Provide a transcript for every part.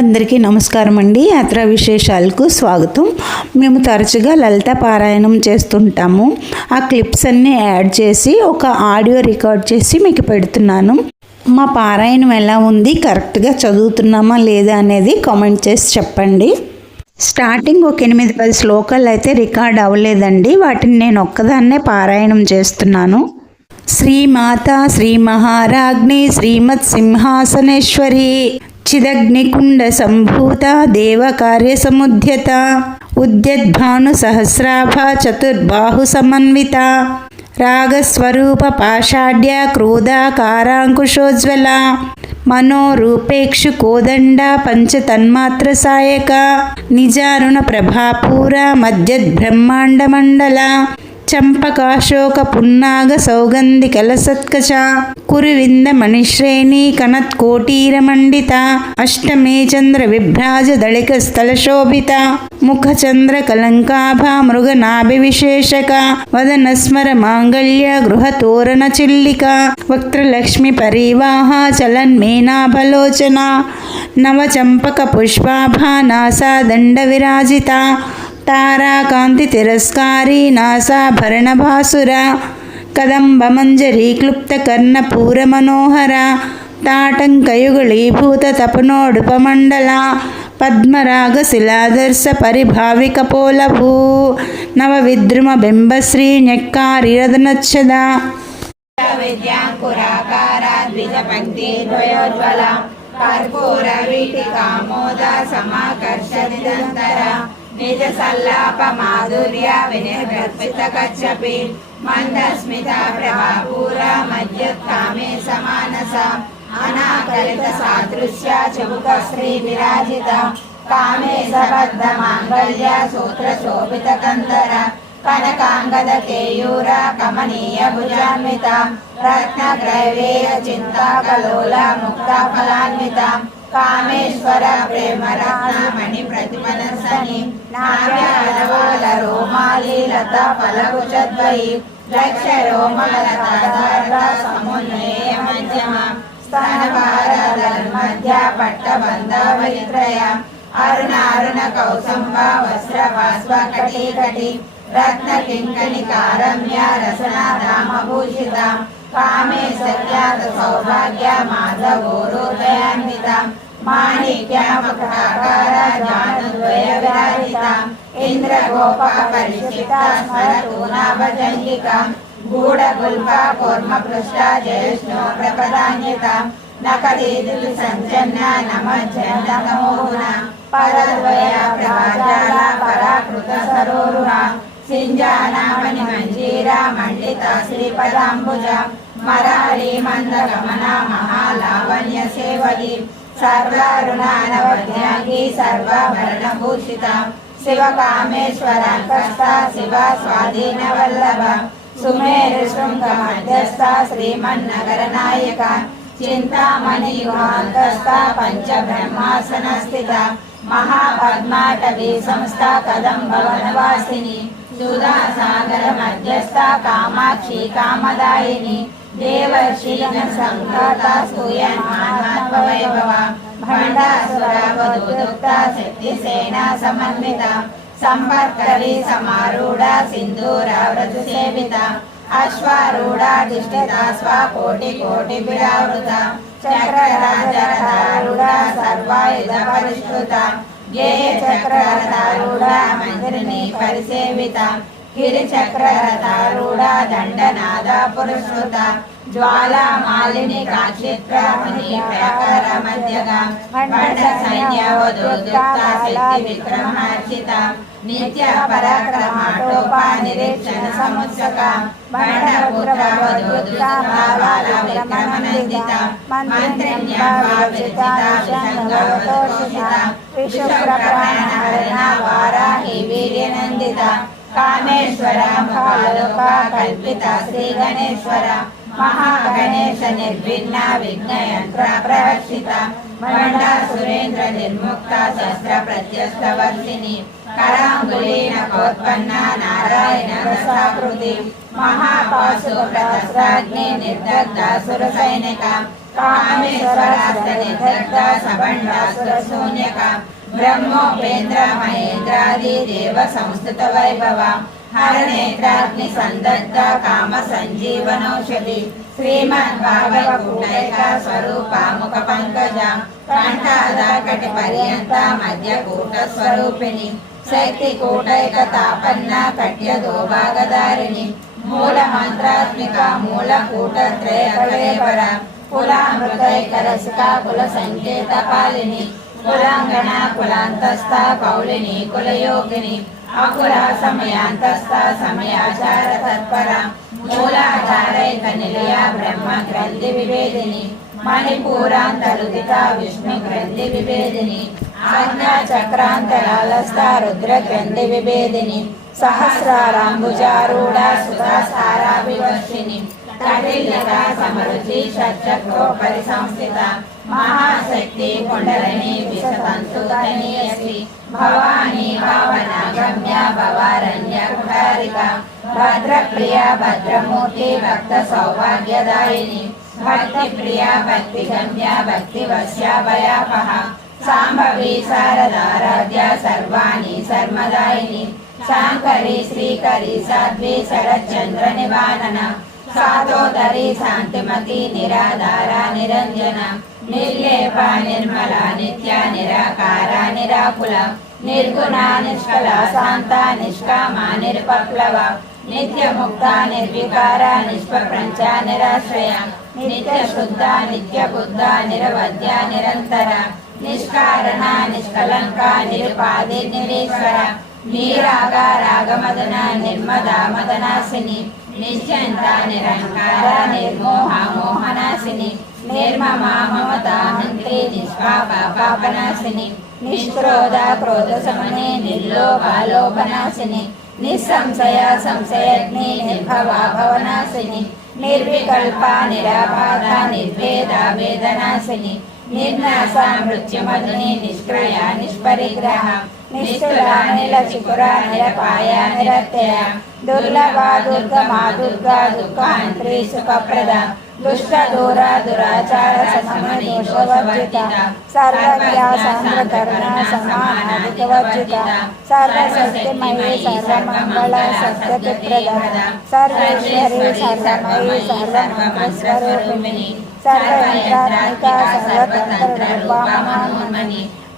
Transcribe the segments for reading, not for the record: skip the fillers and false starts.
అందరికీ నమస్కారం అండి. యాత్రా విశేషాలకు స్వాగతం. మేము తరచుగా లలిత పారాయణం చేస్తుంటాము. ఆ క్లిప్స్ అన్నీ యాడ్ చేసి ఒక ఆడియో రికార్డ్ చేసి మీకు పెడుతున్నాను. మా పారాయణం ఎలా ఉంది, కరెక్ట్గా చదువుతున్నామా లేదా అనేది కామెంట్ చేసి చెప్పండి. స్టార్టింగ్ ఒక 8-10 శ్లోకాలు అయితే రికార్డ్ అవ్వలేదండి. వాటిని నేను ఒక్కదాన్నే పారాయణం చేస్తున్నాను. శ్రీమాత శ్రీ మహారాజ్ఞి శ్రీమత్ సింహాసనేశ్వరి చిదగ్నికుండ సంభూత దేవకార్య సముద్యత ఉద్యద్భాను సహస్రాభ చతుర్బాహు సమన్విత రాగస్వరూప పాషాఢ్య క్రోధాకారాంకుశోజ్వల మనోరూపేక్షు కోదండ పంచతన్మాత్ర సాయక నిజారుణ ప్రభాపూర మధ్యద్బ్రహ్మాండ మండల చంపకాశోక పున్నాగ సౌగంధి కలసత్కచ కురువింద మణిశ్రేణి కనత్కోటీరమండిత అష్టమే చంద్ర విభ్రాజ దళిక స్థల శోభిత ముఖచంద్ర కలంకాభ మృగనాభి విశేషక వదన స్మర మాంగళ్య గృహ తోరణ చిల్లిక వక్త్రలక్ష్మి పరివాహ చలన్మేనాభలోచన నవ చంపక పుష్పాభ నాసా దండ విరాజిత తారాకాంతి తిరస్కారీ నాసాభరణ భాసుర కదంబ మంజరీ క్లుప్త కర్ణపూర మనోహర తాటంకయుగళీభూత తపనోడుపమండల పద్మరాగ శిలాదర్శ పరిభావిక పోలభూ నవ విద్రుమ బింబశ్రీ న్యక్కారిరదనచ్చద కర్పూర వీటికామోద సమాకర్ష నిరంతర నిజ సల్లాప మాధుర్య వినిర్గర్భిత కచ్చపి మందస్మిత ప్రభాపూర మధ్యోత్కామే సమానస అనాకలిత సాదృశ్య చబుక శ్రీ విరాజిత కామే సబద్ధ మాంగళ్య సూత్ర శోభిత కందర కనకాంగద కేయూర కమనీయ భుజాన్విత రత్న గ్రైవేయ చింతా కలోల ముక్త ఫలాన్విత కామేశ్వర ప్రేమ రత్నమణి ప్రతిమనసని నావ్యాలవాల రోమాలి లత ఫలకుచద్వయి లక్ష రోమలతాధార సమున్నేయ మధ్యమ స్తనభారదల మధ్య పట్టబంధ వైత్రయ అరుణారుణ కౌసంబ వస్త్ర బాస్వ కటి కటి రత్న కింకణికారమ్య రసనాదామభూషిత కామే సత్యాత సౌభాగ్య మాధవోరోదయాన్విత మాణిక్య మకటాకార జానుద్వయ విరాజిత ఇంద్రగోప పరిషిత స్మరతూనాభజంగిక గూఢగుల్ప కూర్మ పృష్ట జయష్ణో ప్రపదాన్యత నకలీదులు సంచన్న నమజ్జనమోహన పరద్వయ ప్రభాజాల పరాకృత సరోరుహ సింజానామణి మంజీర మండిత శ్రీపదాంబుజ మరాళి మందగమన మహాలావణ్య సేవలి సర్వరుణానవజ్ఞాంగి సర్వాభరణభూషిత శివకామేశ్వరాంకస్థ శివ స్వాధీన వల్లభ సుమేరు శృంగ మధ్యస్థ శ్రీమన్నగర నాయక చింతామణి యుగాంతస్థ పంచబ్రహ్మాసన స్థిత మహాపద్మాటవీ సంస్థ కదంబ వనవాసిని సుధా సాగర మధ్యస్థ కామాక్షి కామదాయిని దేవర్షి సంఘాత సూయన్మాత్మ వైభవ భండాసుర వధూదుక్త శక్తి సేనా సమన్విత సంపర్కరి సమారూఢ సింధూరావ్రత సేవిత అశ్వారూఢాధిష్ఠిత స్వకోటి కోటి విరావృత చక్రరాజరూఢ సర్వాయుధ పరిష్కృత గేయ చక్రరథారూఢ మంజరిని పరిసేవిత గిరి చక్రరథారూఢ దండనాద పురస్కృత జ్వాలా మాలిని కాక్షిత్రమణి ప్రాకార మధ్యగా బండ సైన్య వధూదుక్త శక్తి విక్రమహర్షిత నిత్య పరాక్రమాటోప నిరీక్షణ సముత్సక బండ పుత్ర వధూదుక్త బాల విక్రమనందిత మంత్రిణ్య విరచిత విషంగవతోషిత విశ్వప్రప్రాణహరణ వారాహి వీర్యనందిత కామేశ్వర ముఖాలోక కల్పిత శ్రీ గణేశ్వర మహాగణేశ నిర్విఘ్న విఘ్నయంత్ర ప్రవర్షిత మండా సురేంద్ర నిర్ముక్త శస్త్ర ప్రత్యస్థ వర్షిణి करांगुलीन कोत्पन्ना नारायण रसाकृति महापाशु प्रतस्ताग्नि निर्दग्धा सुरसैनिका कामेश्वरास्तनिर्दग्ध सबण्डासुरशून्यक ब्रह्मोपेन्द्र महेन्द्रादि देव संस्तुत वैभव हरनेत्राग्नि संदग्ध काम संजीवनौषधि श्रीमद्भागवतकूटैक स्वरूपा मुख पंकजा कंठादाकटि पर्यंत मध्य कूट स्वरूपिणी शक्ति कूटैक तापन्न कट्यदो भागधारिणी मूल मंत्रात्मिका मूल कूट त्रय कलेवर कुलामृतैक रसिका कुल संकेत पालिनी कुलांगना कुलांतस्थ कौलिनी कुलयोगिनी अकुल समयांतस्थ समयाचार तत्परा मूलाधारैक निलया ब्रह्म ग्रंथि विभेदिनी मणिपूरांतरुदिता विष्णु ग्रंथि विभेदिनी आज्ञा चक्रांतरालस्था रुद्र ग्रंथि विभेदिनी सहस्रारांबुजारूढ़ा सुधा सारा विवर्षिणी कटिल्यता समरुचि षट्चक्रोपरि संस्थिता महाशक्ति कुंडलिनी विषतंतुतनीयसी भवानी भावना गम्या भवारण्य कुठारिका भद्रप्रिया भद्रमूर्ति भक्त सौभाग्यदायिनी भक्ति प्रिया भक्ति गम्या भक्ति वश्या भयापहा सांभवी शारदाराध्या सर्वाणी सर्वदायिनी शांकरी श्रीकरी साध्वी शरच्चंद्र निवानना साधोदरी शांतिमती निराधारा निरंजना निर्लेपा निर्मला नित्या निराकारा निराकुला निर्गुणा निष्कला शांता निष्कामा निरपप्लवा नित्य मुक्ता निर्विकारा निष्प्रपंचा निराश्रया नित्य शुद्धा नित्य बुद्धा निरवध्या निरंतरा निष्कारणा निष्कलंका निरुपाधि निरीश्वरा नीरागा रागमदना निर्मदा मदनासिनी निश्चंता निरंकारा निर्मोहा मोहनासिनी निर्ममा ममता हंत्री निष्पापा पापनासिनी निष्क्रोधा क्रोध समने निर्लोभा लोभनासिनी निसंशया संशयग्नि निर्भवा भवनासिनी निर्विकल्पा निराबाधा निर्भेदा वेदनासिनी निर्नाशा मृत्युमग्नि निष्क्रिया निष्परिग्रह निष्ठुरा निलचिकुरा निरपाया निरत्यया दुर्लभा दुर्गमा दुर्गा दुःखान्त्री सुखप्रदा दुष्ट दूरा दुराचार सममि दोषवर्जिता सर्वज्ञा सर्वकरुणा समानाधिकवर्जिता सर्वशक्तिमयी सर्वमङ्गला सत्यप्रदा सर्वेश्वरी सर्वमयी सर्वमङ्गलस्वरूपिणी सर्वयन्त्रात्मिका सर्वतन्त्ररूपा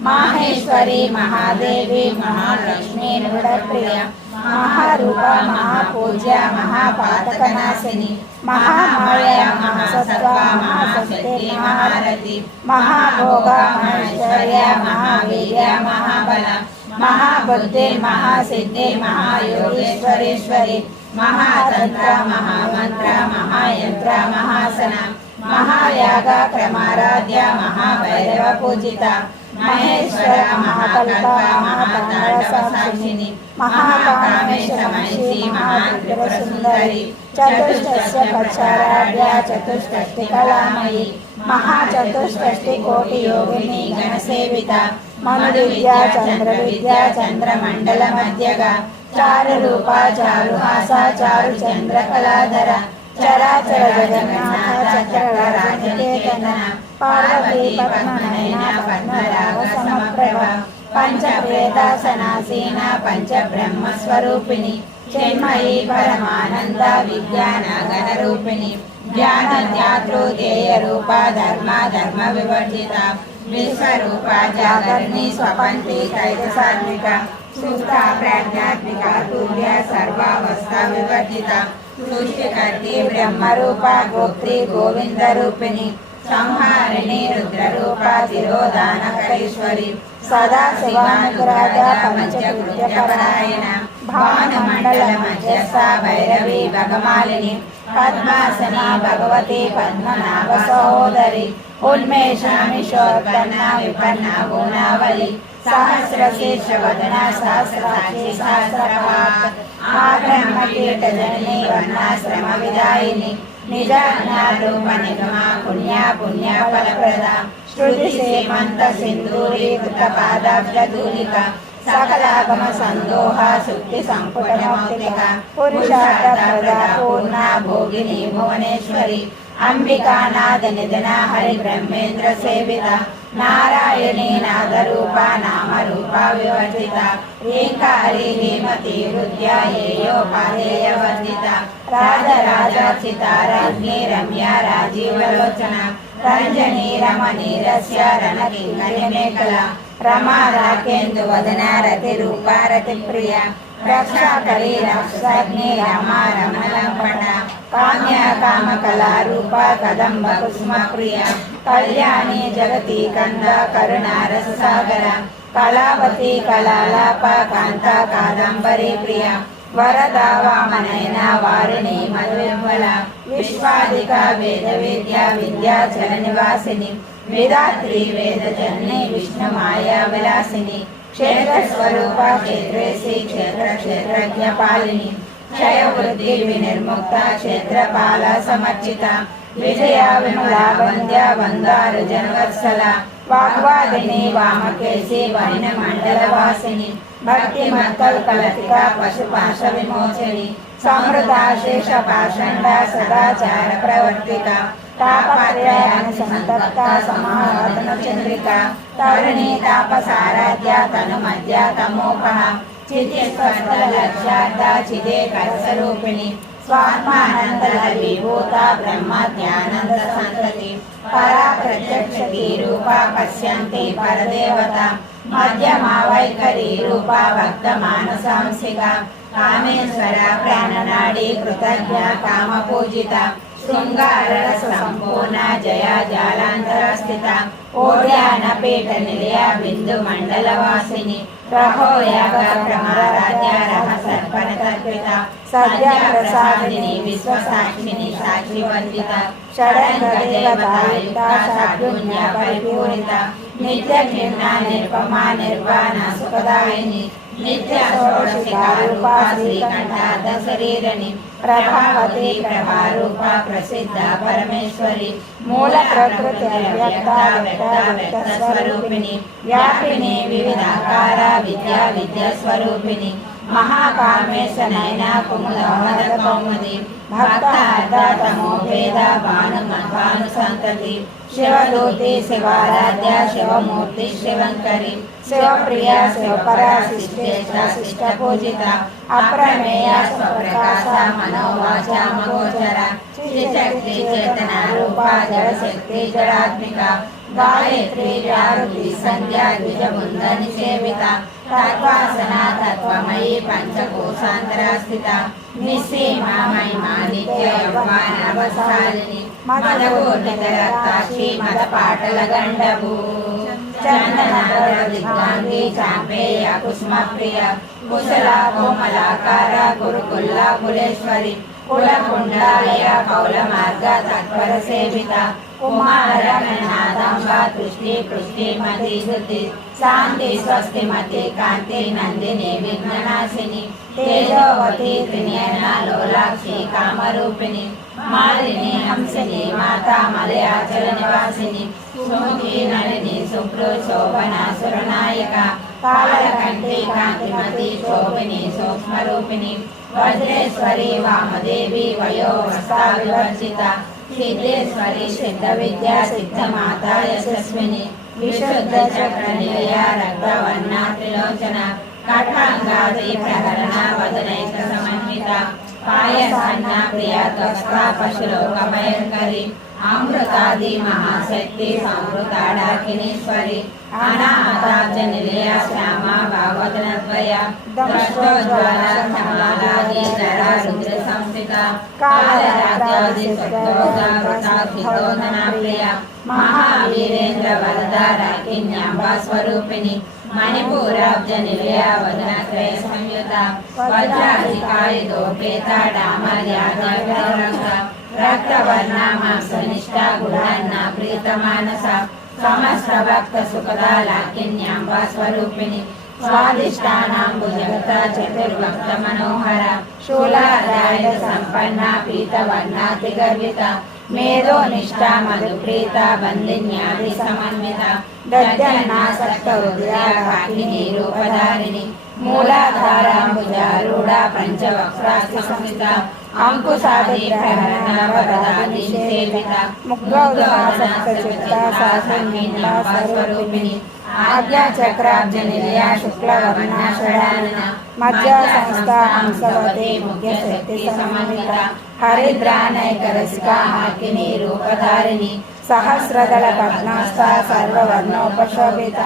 माहेश्वरी महादेवी महालक्ष्मी रूढ़प्रिया महारूपा महापूज्या महापातकनाशिनी महामाया महासत्वा महाशक्ति महारति महाभोगा महेश्वर्या महावीर्या महाबला महाबुद्धि महासिद्धि महायोगेश्वरेश्वरी महातंत्र महामंत्र महायंत्र महासना महायागा क्रमाराध्य महाभैरव पूजिता महेश्वर महाकल्पा महातांडवसाक्षिणी महाकामेशमहिषी महात्रिपुरसुंदरी चतुष्टस्य पक्षाराध्या चतुष्षष्टिकलामयी महाचतुष्षष्टिकोटियोगिनी गणसेविता मनुविद्या चंद्रविद्या चंद्रमंडलमध्यगा चारुरूपा चारुहासा चारुचंद्रकलाधरा चराचर जगन्नाथ चक्रराजकेतन पार्वती पद्मनयना पद्मराग समप्रभा पंचप्रेतासनासीना पंचब्रह्मस्वरूपिणी चिन्मयी परमानंद विज्ञान गणरूपिणी ज्ञानध्यातृ रूपा धर्म धर्म विवर्जिता विश्वरूपा जागरणी स्वपंथी कैकसात्मिका सुप्ता प्रज्ञात्मिका तुल्य सर्वावस्था विवर्जिता सृष्टिकर्त्री ब्रह्मरूपा गोत्री गोविंद रूपिणी संहारिणी रुद्ररूपा तिरोधानकरीश्वरी सदा शिवानुग्रहा पंचकृत्यपरायण भानुमंडल मध्यस्था भैरवी भगमालिनी पद्मासनी भगवती पद्मनाभ सहोदरी उन्मेषामिषोत्पन्ना विपन्ना गुणावली सहस्रशीर्ष वदना सहस्राक्षी सहस्रपाद आब्रह्मकीटजननी वर्णाश्रम विदायिनी निजारूप निगमा पुण्या पुण्या फलप्रदा श्रुति श्रीमंत सिंधूरी कृतपादाब्जधूलिका सकलागम संदोहा सुक्ति संपुट मौक्तिका पुरुषार्थ प्रदा पूर्णा भोगिनी भुवनेश्वरी అంబికానాథ నిధన హరి బ్రహ్మేంద్ర సేవిత నారాయణీ నాదరూప నామరూప వివర్జిత రీంకారీ హేమతి హృద్యాయేయోపాధేయ వందిత రాజరాజార్చిత రాజ్ఞి రమ్య రాజీవలోచన రంజనీ రమణీరస్య రణకింకరి మేఖల రమా రాకేందు వదన రతి రూప రతి ప్రియ రక్షాకరీ రక్షాగ్ని రమా రమణలంపట కామ్య కామ కళారూప కదంబ కుసుమ ప్రియ కళ్యాణి జగతి కంద కరుణ రససాగర కళావతి కళాలాప కాంత కాదంబరి ప్రియ వరద వామనయన వారిణి మధువిమల విశ్వాదిక వేద విద్య విద్యాచల నివాసిని వేదాత్రి వేద జనని విష్ణు మాయా విలాసిని క్షేత్ర స్వరూప క్షేత్రేసి క్షేత్ర క్షేత్రజ్ఞ పాలిని క్షయ వృద్ధి వినిర్ముక్త క్షేత్రపాల సమర్చిత విజయ విమల వంద్య వందారు జనవత్సల వాగ్వాదిని వామకేశి వైన మండల వాసిని భక్తి మత్కల్కలతిక పశుపాశ విమోచని సమృతాశేష పాషండ సదాచార ప్రవర్తిక తాపత్రయాని సంతప్త సమారాధన చంద్రిక తరుణి తాపసారాధ్య తను మధ్య తమోపహ చిత్స్పర్ధలక్ష్యార్థ చిదే కరస్వరూపిణి స్వాత్మానంద విభూత బ్రహ్మ జ్ఞానంద సంతతి పరా ప్రత్యక్షతి రూప పశ్యంతి పరదేవత మధ్యమా వైఖరి రూప భక్త మానసాంసిక కామేశ్వర ప్రాణనాడి కృతజ్ఞ కామ పూజిత శృంగార సంపూర్ణ జయ జాలాంతర స్థిత ఓడ్యాన పీఠ నిలయ బిందు మండల వాసిని రహోయాగ ప్రమరాధ్య రహ సర్పణ తర్పిత సద్య ప్రసాదిని విశ్వసాక్షిని సాక్షి వందిత షడంగ దేవతాయుక్త షాఢ్యున్య పరిపూరిత నిత్య భిన్న నిర్పమ నిర్వాణ సుఖదాయిని నిత్య షోడశికా రూప శ్రీకంఠార్థ శరీరణి ప్రభావతి ప్రభారూప ప్రసిద్ధ పరమేశ్వరి మూల ప్రకృతి వ్యక్త వ్యక్త వ్యక్త స్వరూపిణి వ్యాపిని వివిధాకార విద్యా విద్యా స్వరూపిణి మహాకామేశనైన కుముదోహద కౌముది భక్త అర్ధ తమోభేద భాను మధ్వాను సంతతి శివదూతి శివారాధ్య శివమూర్తి శివంకరి శివప్రియ శివపర శిష్టేశ శిష్ట పూజిత అప్రమేయ స్వప్రకాశ మనోవాచ మగోచర శ్రీశక్తి చేతన రూప జడశక్తి జడాత్మిక గాయత్రి వ్యాహృతి సంధ్యా ద్విజముందని సేవిత తత్వాసన తత్వమయీ పంచకోశాంతర స్థిత నిస్సీమా మహిమా నిత్య యవ్వానవసాలిని మదకోటిత రక్తాక్షి మద పాటల గండభూ చందనర దిగ్గాంగి చాంపేయ కుసుమ ప్రియ కుశల కోమలాకార గురుకుల్ల కులేశ్వరి కుల కుండాలయ కౌల మార్గ తత్పర సేవిత కుమార నాదంబ దృష్టి పుష్టి మతి శుద్ధి శాంతి స్వస్తి మతి కాంతి నందిని విఘ్ననాశిని తేజోవతి త్రినయన లోలాక్షి కామరూపిణి మాలిని హంసిని మాతా మలయాచల నివాసిని సుముఖి నళిని శుభ్రు శోభన సురనాయక కాళకంఠి కాంతిమతి శోభిని సూక్ష్మరూపిణి వజ్రేశ్వరి వామదేవి వయోవస్థా వివర్జిత సిద్ధేశ్వరి సిద్ధ విద్యా సిద్ధమాత యశస్విని విశుద్ధ చక్ర నిలయ రక్తవర్ణ త్రిలోచన కఠాంగాది ప్రకరణ వదనైక సమన్విత పాయసాన్న ప్రియ త్వస్త పశులోక భయంకరి అమృతాది మహాశక్తి సంవృతాడాకినీశ్వరి అనామతాబ్జ నిలయ శ్యామ భాగవతనద్వయ దష్టోజ్వల క్షమాలాది జరా రుద్ర సంస్థిత కాలరాజ్యాది సత్యోగావృతాభితోదనా ప్రియ మహావీరేంద్ర వరద రాకిన్యాంబ స్వరూపిణి మణిపూరాబ్జ నిలయ వదనత్రయ సంయుత వజ్రాధికాయుధోపేత డామర్యాద్యరంగ రక్తవర్ణ మాంసనిష్ట గుణాన్న ప్రీతమానస సమస్త భక్త సుఖద లాకిన్యాంబ స్వరూపిణి స్వాదిష్టానాంబు జగత చతుర్భక్త మనోహర శూలాదాయ సంపన్న పీతవర్ణాతి గర్విత మేధో నిష్ఠా మధుప్రీత బంధిన్యాది సమన్విత దద్యన్నాసక్త ఉద్యాకాకిని రూపధారిణి మూలాధారాంబుజారూఢ పంచవక్రాస్తి సంహిత అంకుశాదిగ్రహణవదాది నిషేవిత ముగ్ధౌదమా సప్తచిత్తా శాస్త్రనిండా స్వరూపిణి ఆజ్ఞా చక్రాబ్జ నిలయ శుక్లవర్ణ షడానన మధ్య సంస్థ హంసవతే ముఖ్య శక్తి సమన్విత హరిద్రానైకరసిక హాకిని రూపధారిణి సహస్రదళ పద్మాస్థ సర్వవర్ణోపశోభిత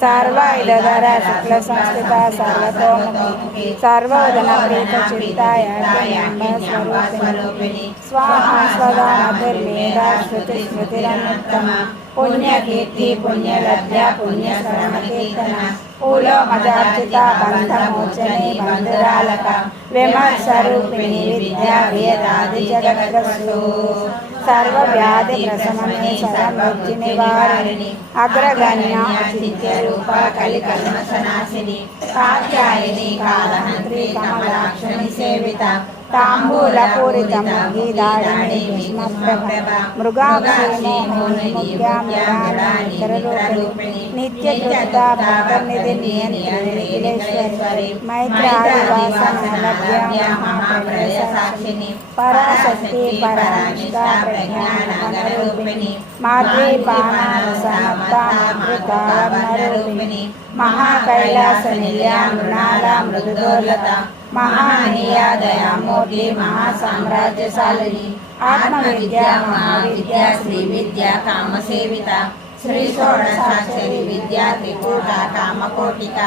సర్వైదధర శుక్ల సంస్థిత సర్వతోముఖి సర్వోదన ప్రీత చిత్తాయ స్వరూపిణి స్వాహా స్వదా మధుర్మేధా శృతి స్మృతిరనుత్తమ పుణ్యకీర్తి పుణ్యలభ్య పుణ్యస్మరణ కీర్తన పూలో మజార్చిత బంధమోచని బంధురాలక విమర్శరూపిణి విద్యా వేదాది జగద్వస్తు సర్వవ్యాధి ప్రశమనే సర్వమృత్యు నివారిణి అగ్రగణ్య చిత్య రూప కలికల్మషనాశిని కాత్యాయని కాలహంత్రి కమలాక్షని సేవిత తాంబూల పూరిత మృగీదారిణి విష్ణుప్రభ మృగాక్షి మృగారూపిణి నిత్య కృత భక్తనిధి నియంత్రిణి మైత్రాదివాసన మహాప్రళయ సాక్షిని పరాశక్తి పరానిష్ట ప్రజ్ఞానగరూపిణి మాతృపాణరూపిణి మహాకైలాస నిలయ మృణాల మృదుదోలత మహానీయ దయామూర్తి మహాసామ్రాజ్యశాలిని ఆత్మవిద్య మహావిద్య శ్రీ విద్య కామసేవిత శ్రీ షోడశాక్షరి విద్యా త్రికూట కామకోటిక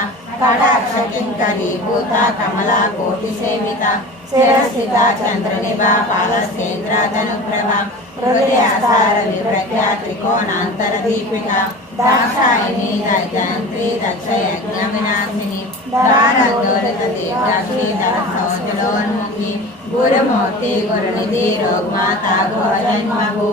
కటాక్ష కింకరీ భూత కమలా కోటి సేవిత శిరస్థిత చంద్రనిభ పాలసేంద్రధనుప్రభ హృదయస్థార విప్రఖ్య త్రికోణాంతర దీపిక దాక్షాయిని దైత్యంత్రి దక్ష యజ్ఞ వినాశిని ధరానోదరిత దీర్ఘాక్షి ధనోన్ముఖి గురుమూర్తి గురునిధి రోగ్మాత ఘోరన్మభూ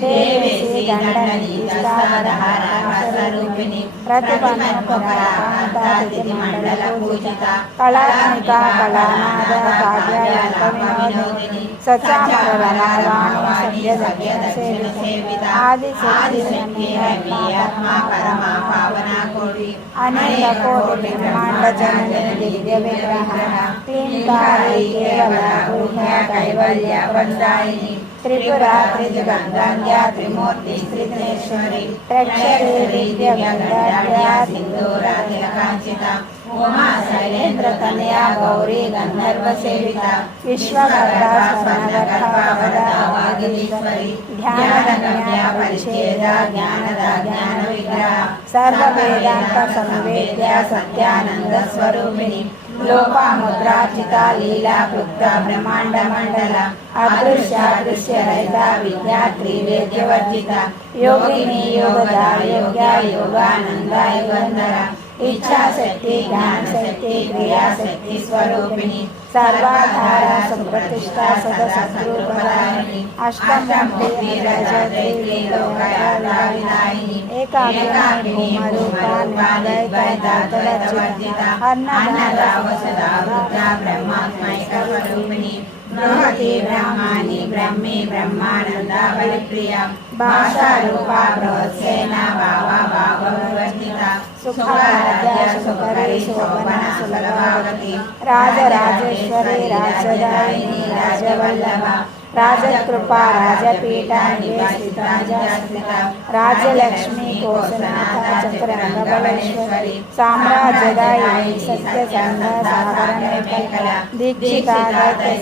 దేవేశి దండని దస్తాదహారూపిణి ప్రతిపన్నపరాతిథి మండల పూజిత కళాత్మిక కళానాద కావ్యాలంక వినోదిని సచామరవాణి సేవిత ఆది శక్తి ఆత్మ పరమా పావనా కోటి అనేక కోటి బ్రహ్మాండ జనని దివ్య విగ్రహ క్లీంకారి కేవల గుహ్య కైవల్య వందాయిని త్రిపుర త్రిజగంధ్య త్రిమూర్తి త్రినేశ్వరి త్రక్షరి దివ్యగంధ్య సింధూర తిలకాంచిత ఉమా శైలేంద్ర తనయ గౌరీ గంధర్వ సేవిత విశ్వగర్భాగీశ్వరి ధ్యానగమ్య పరిచ్ఛేద జ్ఞానద జ్ఞాన విగ్రహ సర్వ వేదాంత సంవేద్య సత్యానంద స్వరూపిణి లోపాముద్రార్చిత లీలా క్లుప్త బ్రహ్మాండ మండల అదృశ్య దృశ్య రహిత విద్యా త్రివేద్యవర్జిత యోగిని యోగద యోగ్య యోగానంద యుగంధర ఇచ్ఛాశక్తి జ్ఞానశక్తి క్రియాశక్తి స్వరూపిణి సర్వాధార సుప్రతిష్ట సదసద్రూపదాయిని అష్టంభి రజత్రిలోకయాదాయిని ఏకాకిని భూమరూపాన్వాదైతాతలర్జిత అన్నదా వసదా వృద్ధ బ్రహ్మాత్మైక స్వరూపిణి బృహతి బ్రహ్మాని బ్రహ్మి బ్రహ్మానంద పరిప్రియ భాషా రూపా బృహత్సేన భావ భావ వివర్జిత సుఖారాధ్య సుకరి శోభన సులభావతి రాజరాజేశ్వరి రాజదాయిని రాజవల్లభ రాజకృపా రాజపీఠ నివేశిత రాజలక్ష్మి కోసనాథ చక్రంగబలేశ్వరి సామ్రాజ్యదాయిని సత్య సంఘ సాగరణ దీక్షిత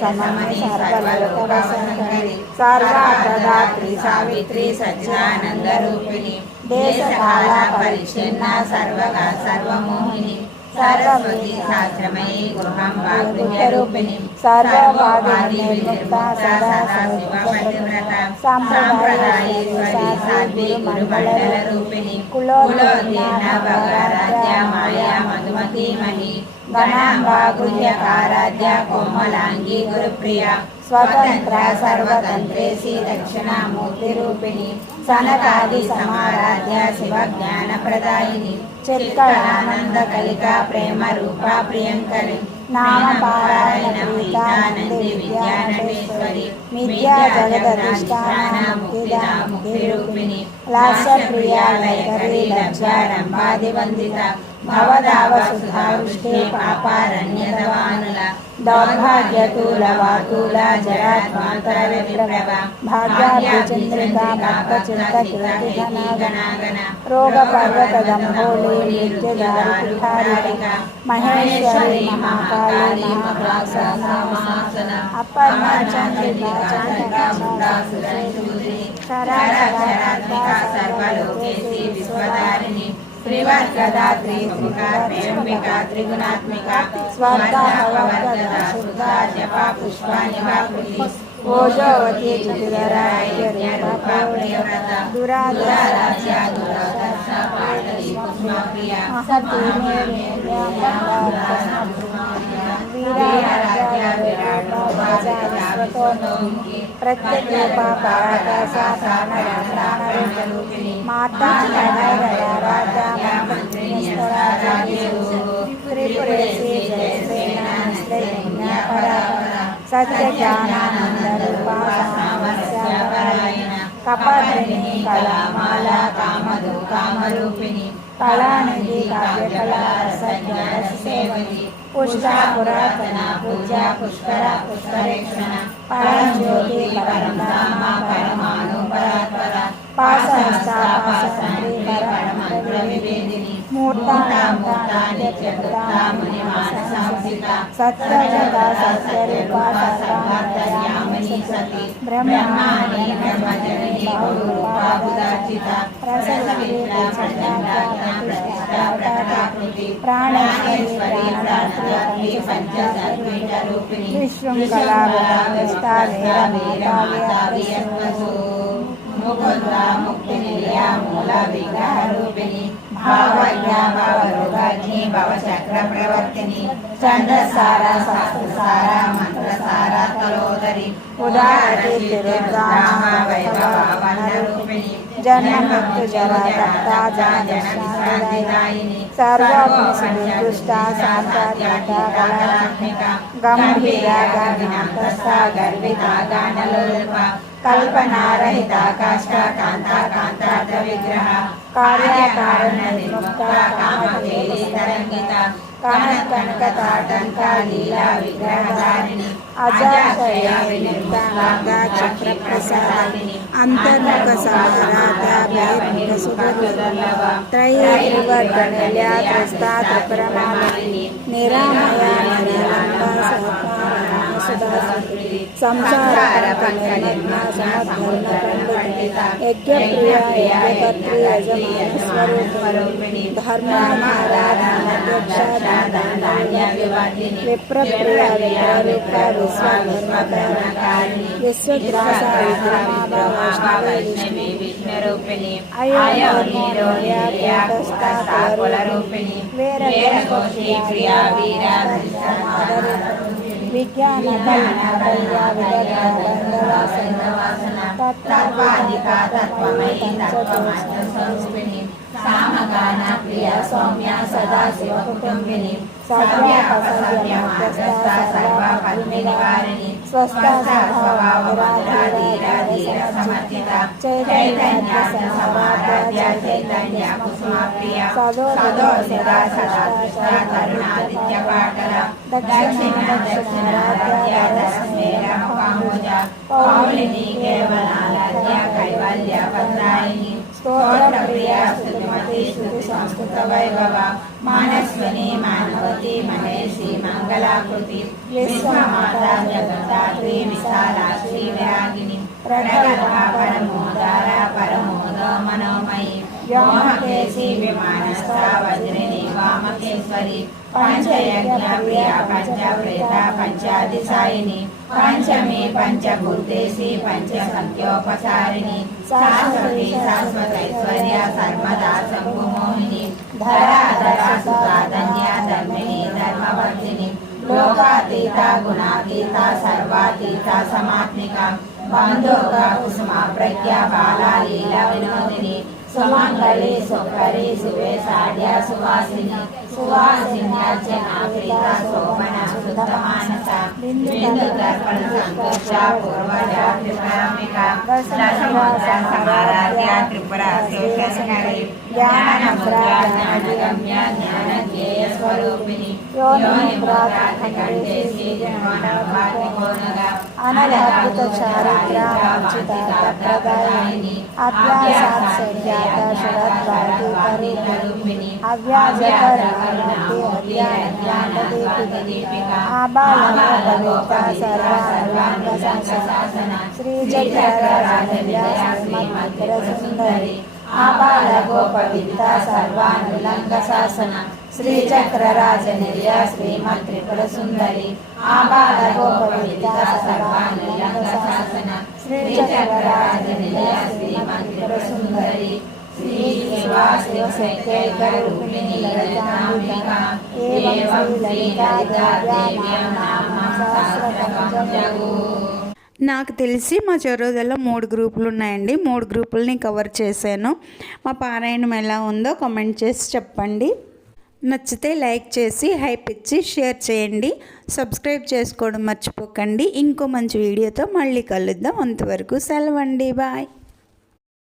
సమయ సర్వలోకవసంకరి సర్వప్రదాత్రి సావిత్రి సచ్చిదానంద రూపిణి దేశకాల పరిచ్ఛిన్న సర్వగా సర్వమోహిని సరస్వతి శాస్త్రమయీ గృహం వాగ్విద్యారూపిణి సర్వవాది వినిర్ముక్త సదా పతివ్రత సాంప్రదాయేశ్వరి సాధ్వి గురుమండల రూపిణి కులోత్తీర్ణ భగరాధ్య మాయా మధుమతి మహి గణాంబా గుహ్యకారాధ్య కోమలాంగి గురుప్రియ స్వతంత్ర సర్వతంత్రేసి దక్షిణామూర్తి రూపిణి సనకాది సమారాధ్య శివ జ్ఞాన ప్రదాయిని చిత్కళానంద కలిక ప్రేమ రూప ప్రియంకరి నామ పారాయణ ప్రీతానంది విద్యా నటేశ్వరి విద్యా జగదధిష్టాన ముక్తి రూపిణి లాస్యప్రియా వైఖరి లజ్జారంభాదివందిత భవదావసుధావృష్టే పాపారణ్యదవానుల దౌర్భాగ్యతూలవాతూల జరాధ్వాంతర విప్రభ భాగ్యాభిచంద్రికా భక్తచింతకీర్తిఘనాగణ రోగ పర్వత దంభోళి నిత్యదారిక మహేశ్వరి మహాకాళి మహాసన చరాచరాత్మిక సర్వలోకేసి విశ్వధారిణి శ్రీవద్గదాత్రి త్రికాత్మ్యంబిక త్రిగుణాత్మిక స్వర్గవర్గద శుద్ధ జప పుష్పాణి వాకులి ఓజోవతి చతురూప దురారాధ్య దురదర్శ పాటలి కుసుమప్రియ కపద్రిణి కళామాల కామధు కామరూపిణి కళానిధి కావ్యకళా సేవతి పుష్ట పురాతన పూజ పుష్కర పుష్కరేక్షణ పరంజ్యోతి పరంధామ పరమాణు పరాత్పర పాసహస్తాపాసంత్రి పరమంత్ర వివేదిని మూర్త నిత్యకృత ముని మానసాంసిత సత్యజత సత్యరూప సర్వాంతర్యామిని సతి బ్రహ్మాణి బ్రహ్మజనని బహురూపాబుదార్చిత రసవిద్ర ప్రచండ ప్రతిష్టాకృతి ప్రాణేశ్వరి ప్రాణాత్రి పంచసర్వీట రూపిణి విశృంఖలా ముకుంద ముక్తి నిలయ మూల విగ్రహ రూపిణి భావజ్ఞ భవరుగాగ్ని భవచక్ర ప్రవర్తిని ఛందసార శాస్త్రసార మంత్రసార తలోదరి ఉదాహరతి తిరుద్ధామ వైభవ వన రూపిణి జన్మమృత్యు జరాదత్తా జనదాయిని సర్వభూషిదుష్ట శాంతాత్మిక కళాత్మిక గంభీర గవినాంతస్థ గర్విత గానలోల్ప కల్పనారహిత కాష్ట కాంత కాంతార్థ విగ్రహ కార్యకారణ నిర్ముక్త కామకేలి తరంగిత కనకతాటంక లీలా విగ్రహధారిణి అజాశయ వినిర్ముక్త చక్ర ప్రసాదిని అంతర్ముఖ సమారాధ్య సుదుర్లభ త్రయీవర్గణల్యా త్రిస్తా త్రిపురమాలిని నిరామయ సంసార నిర్మగ్న సమధర్మ పండిత యజ్ఞప్రియ యజ్ఞకర్త్రి యజమాన స్వరూపిణి ధర్మారాధనాధ్యక్ష విప్రప్రియ విప్రరూప విశ్వధర్మకారిణి విశ్వగ్రాస వైష్ణవి విష్ణురూపిణి అయోనిరోనిరూపిణి వీరకోశి ప్రియా వీర విజ్ఞాన తత్వాధిక తత్వమయీ తత్వమస్తస్వరూపిణి సామగాన ప్రియ సౌమ్య సదాశివ కుటుంబిని సవ్య మధ్యస్థ సర్వ పద్మి నివారిణి స్వస్థ స్వభావధీర సమర్చిత చైతన్య చైతన్య కుసుమ ప్రియ సదోసిత సదాకృష్ణ కరుణాదిత్య పాటల దక్షిణ దక్షిణారాధ్య దశమేర ముఖాంబుజ పౌలిని కేవలారాధ్య కైవల్య భద్రాయిని స్తోత్ర ప్రియ స్తుతిమతి స్తుతి సంస్కృత వైభవ మానస్విని మానవతి మహేషి మంగళాకృతి విశ్వమాత జగదాత్రి విశాలాక్షి విరాగిని ప్రగల్భ పరమోదార పరమోద మనోమయి వ్యోమకేశి విమానస్థ వజ్రిని వామకేశ్వరి పంచయజ్ఞ ప్రియ పంచప్రేత పంచాదిశాయిని పంచమి పంచభూతేసి పంచ సంఖ్యోపచారిణి శాశ్వతి శాశ్వతైశ్వర్య సర్వదా శంభుమోహిని ధరాధర సుధాధన్య ధర్మిణి ధర్మవర్ధిని లోకాతీత గుణాతీత సర్వాతీత సమాత్మిక బంధోగ కుసుమ ప్రజ్ఞ బాల లీల వినోదిని సుమంగళి సుకరి శివే సాడ్య సువాసిని సువాసిన్యార్చనా ప్రీత శోభన శుద్ధమానస బిందు దర్పణ సంతోష పూర్వజ త్రిపురాంబిక దశముద్ర సమారాధ్య త్రిపుర శేషశంకరి జ్ఞానముద్ర జ్ఞానగమ్య జ్ఞానజ్ఞేయ స్వరూపిణి యోనిముద్ర కంఠే శ్రీజనమానవాదికోనగ అనలద్భుత చారిత్ర ఉచిత ప్రదాయిని అభ్యాసాత్ సజ్జాత శరద్వాటి కరుణిని అవ్యాజకరణమూర్తి అజ్ఞానదీపిక ఆబాలన భవిత సర్వాంగ శాసన శ్రీజగరాజన్య శ్రీమద్ర సుందరి ఆబాల గోపవిత సర్వానులంగ శాసన శ్రీచక్రరాజనిలయ శ్రీమద్ త్రిపుర సుందరి ఆబాల గోపవిత సర్వానులంగ శాసన శ్రీచక్రరాజనిలయ శ్రీమద్ త్రిపుర సుందరి శ్రీ శివా శివశక్తైక రూపిణి లలితాంబిక ఏవం శ్రీ లలితా దేవ్యాం నామ సహస్రకం జగో. నాకు తెలిసి మా చరోదలో 3 గ్రూపులు ఉన్నాయండి. 3 గ్రూపులని కవర్ చేశాను. మా పారాయణం ఎలా ఉందో కామెంట్ చేసి చెప్పండి. నచ్చితే లైక్ చేసి హైప్ ఇచ్చి షేర్ చేయండి. సబ్స్క్రైబ్ చేసుకోవడం మర్చిపోకండి. ఇంకో మంచి వీడియోతో మళ్ళీ కలుద్దాం. అంతవరకు సెలవండి. బాయ్.